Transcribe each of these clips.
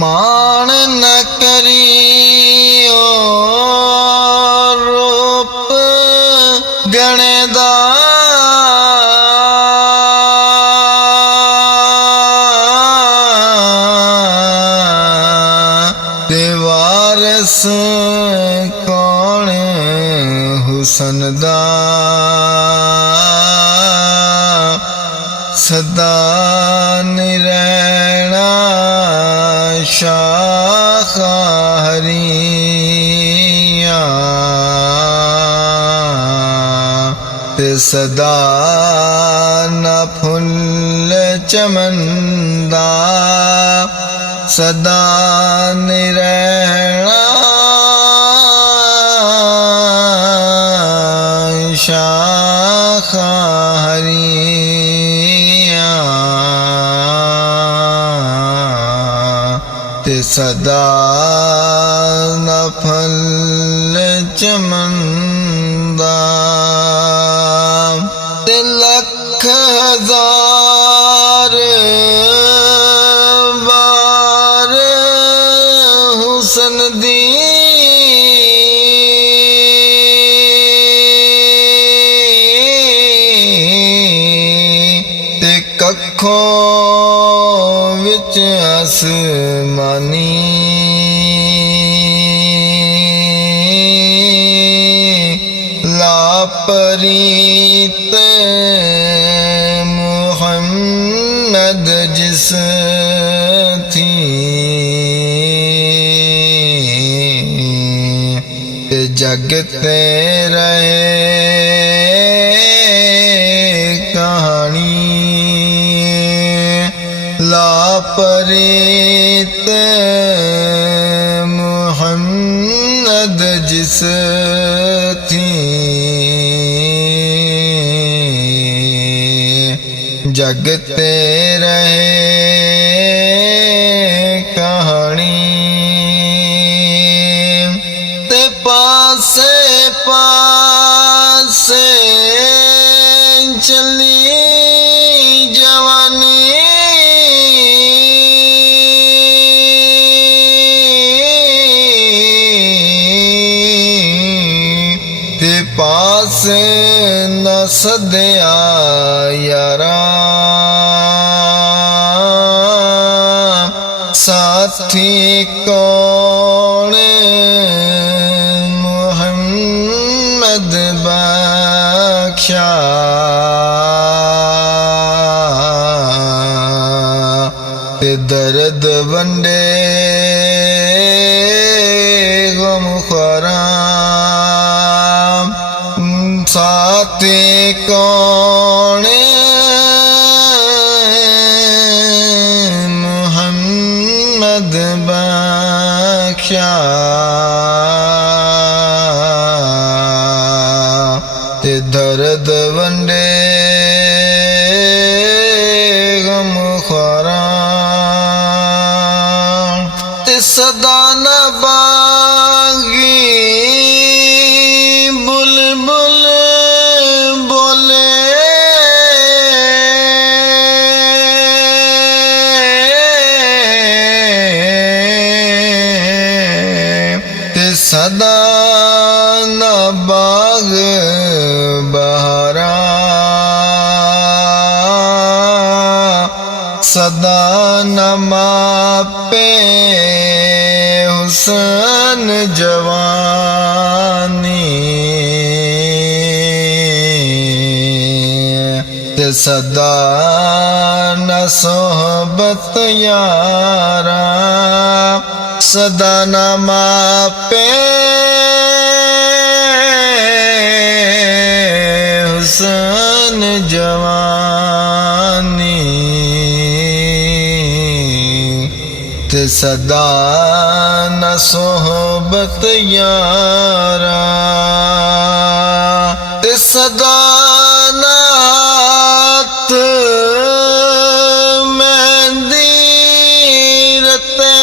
माण न करियो रूप गणदा वारस कौन हुसन दा सदा निरैना शाखा हरिया ते सदा न फुल चमनदा सदा निरैना शाखा हरिया ते सदा न फल चमनदा ते लख हजार बार हुसन दी ते कखों विच आसमानी लापरीत मुहम्मद जिस थी जग ते रहे कहानी लापरीत मुहम्मद जिस थी जग ते रहे कहानी ते पासे पासे चली जवानी ते पास न सदया यारा साथी कौन मुहम्मद बख्शा ते दर्द वंडे गम खरा साथी कौन मुहम्मद बख्शा ते दर्द वंडे गम खरा ते सदा न बागी बुलबुल बोले ते सदा न बाग बहारा सदा न मापे हुसन जवानी ते सदा न सोहबत यारा सदा न मापे हुसन जवानी ते सदा न सोहबत यारा ते सदा न हाथ मेहंदी रते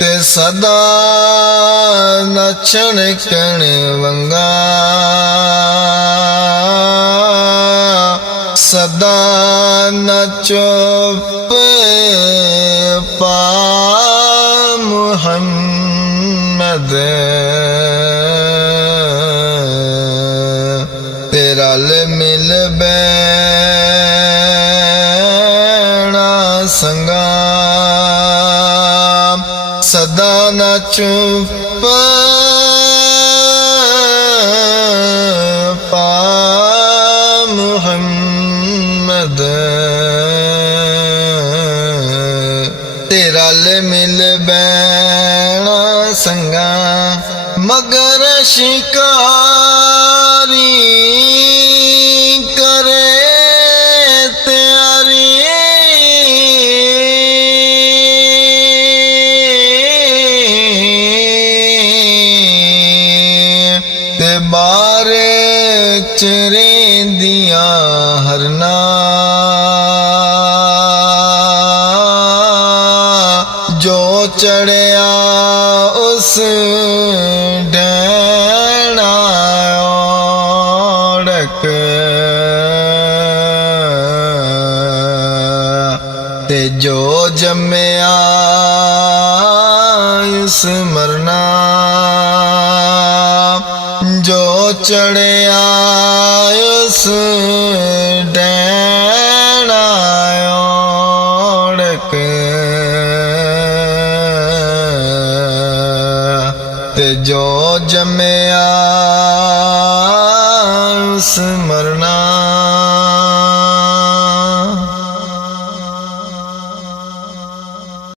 ते सदा न छणकण वंगा ਸਦਾ ਨ ਚੁੱਪ ਪਾ ਮੁਹੰਮਦ ਤੇ ਰਲ ਮਿਲ ਬੈਣਾ ਸੰਗਾ ਸਦਾ ਨ ਚੁੱਪ ਪਾ ਮੁਹੰਮਦ ਤੇ ਰਲ ਮਿਲ ਬੈਣਾ ਸੰਗਾ ਮਗਰ ਸ਼ਿਕਾਰੀ ਕਰੇ ਤਿਆਰੀ ਤੇ ਬਾਰੇ ਚਰੇਂਦੀਆਂ ਹਰਨਾ ਜੋ ਚੜਿਆ ਉਸ ਡੈਣਾ ਓੜਕ ਤੇ ਜੋ ਜੰਮਿਆ ਇਸ ਮਰਨਾ ਜੋ ਚੜਿਆ ਉਸ ਡੈਣਾ ਓੜਕ ਤੇ ਜੋ ਜੰਮਿਆ ਉਸ ਮਰਨਾ